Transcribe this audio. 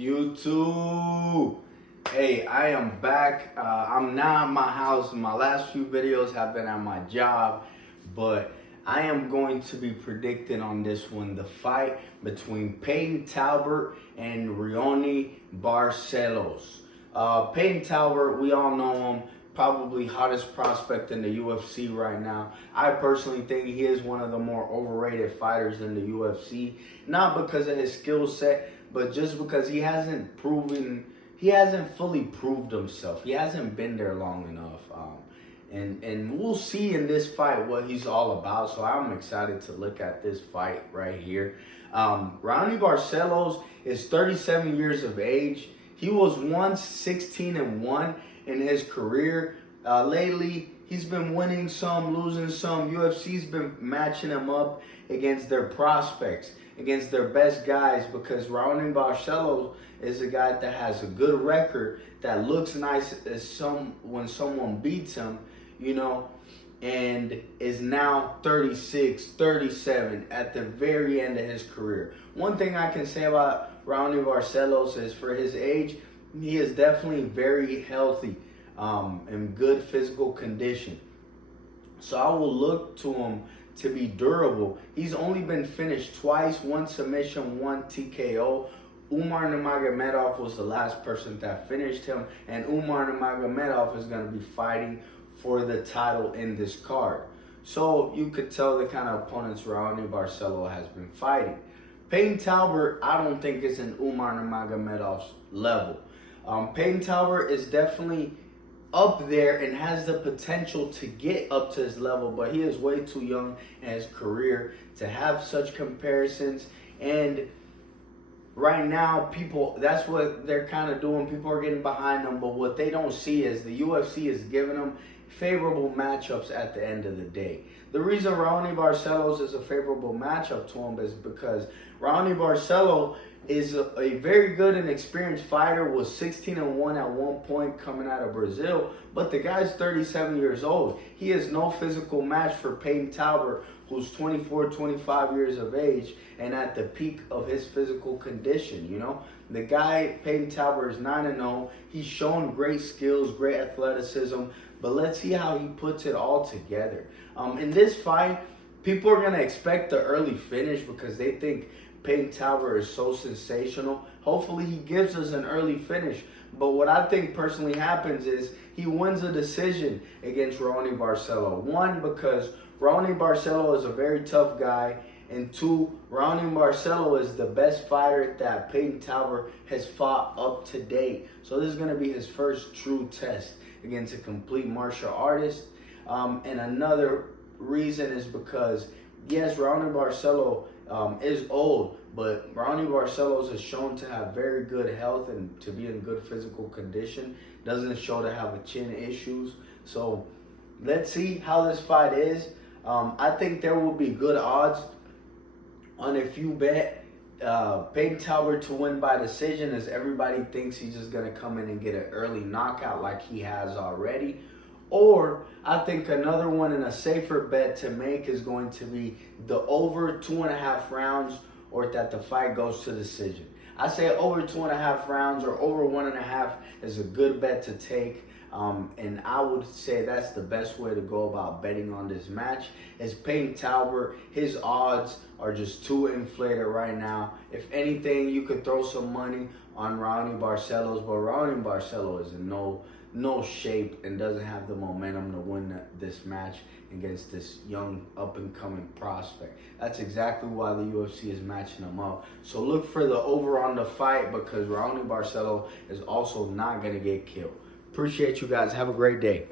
YouTube. Hey, I am back. I'm now at my house. My last few videos have been at my job, but I am going to be predicting on this one the fight between Payton Talbott and Raoni Barcelos. Payton Talbott, we all know him, probably hottest prospect in the UFC right now. I personally think he is one of the more overrated fighters in the UFC, not because of his skill set, but just because he hasn't fully proved himself. He hasn't been there long enough. And we'll see in this fight what he's all about. So I'm excited to look at this fight right here. Raoni Barcelos is 37 years of age. He was once 16-1 in his career. Lately, he's been winning some, losing some. UFC's been matching him up against their prospects, against their best guys, because Raoni Barcelos is a guy that has a good record, that looks nice when someone beats him, you know, and is now 36, 37 at the very end of his career. One thing I can say about Raoni Barcelos is, for his age, he is definitely very healthy, in good physical condition. So I will look to him to be durable. He's only been finished twice, one submission, one TKO. Umar Nurmagomedov was the last person that finished him, and Umar Nurmagomedov is going to be fighting for the title in this card. So you could tell the kind of opponents Raoni Barcelos has been fighting. Payton Talbott, I don't think is in Umar Nurmagomedov's level. Payton Talbott is definitely up there and has the potential to get up to his level, but he is way too young in his career to have such comparisons. And right now, people, that's what they're kind of doing. People are getting behind them, but what they don't see is the UFC is giving them favorable matchups at the end of the day. The reason Raoni Barcelos is a favorable matchup to him is because Raoni Barcelos is a very good and experienced fighter, was 16-1 at one point coming out of Brazil, but the guy's 37 years old. He is no physical match for Payton Talbott, who's 24, 25 years of age and at the peak of his physical condition, you know. The guy, Payton Talbott, is 9-0. He's shown great skills, great athleticism, but let's see how he puts it all together. In this fight, people are going to expect the early finish because they think Payton Talbott is so sensational. Hopefully he gives us an early finish. But what I think personally happens is he wins a decision against Raoni Barcelos. One, because Raoni Barcelos is a very tough guy. And two, Raoni Barcelos is the best fighter that Payton Talbott has fought up to date. So this is going to be his first true test against a complete martial artist. And another reason is because, yes, Raoni Barcelos is old, but Raoni Barcelos is shown to have very good health and to be in good physical condition. Doesn't show to have chin issues. So let's see how this fight is. I think there will be good odds on, if you bet Payton Talbott to win by decision, as everybody thinks he's just going to come in and get an early knockout like he has already. Or I think another one and a safer bet to make is going to be the over 2.5 rounds, or that the fight goes to decision. I say over 2.5 rounds or over 1.5 is a good bet to take. And I would say that's the best way to go about betting on this match. Is Payton Talbott, his odds are just too inflated right now. If anything, you could throw some money on Raoni Barcelos, but Raoni Barcelos is in no shape and doesn't have the momentum to win this match against this young up-and-coming prospect. That's exactly why the UFC is matching him up. So look for the over on the fight, because Raoni Barcelos is also not going to get killed. Appreciate you guys. Have a great day.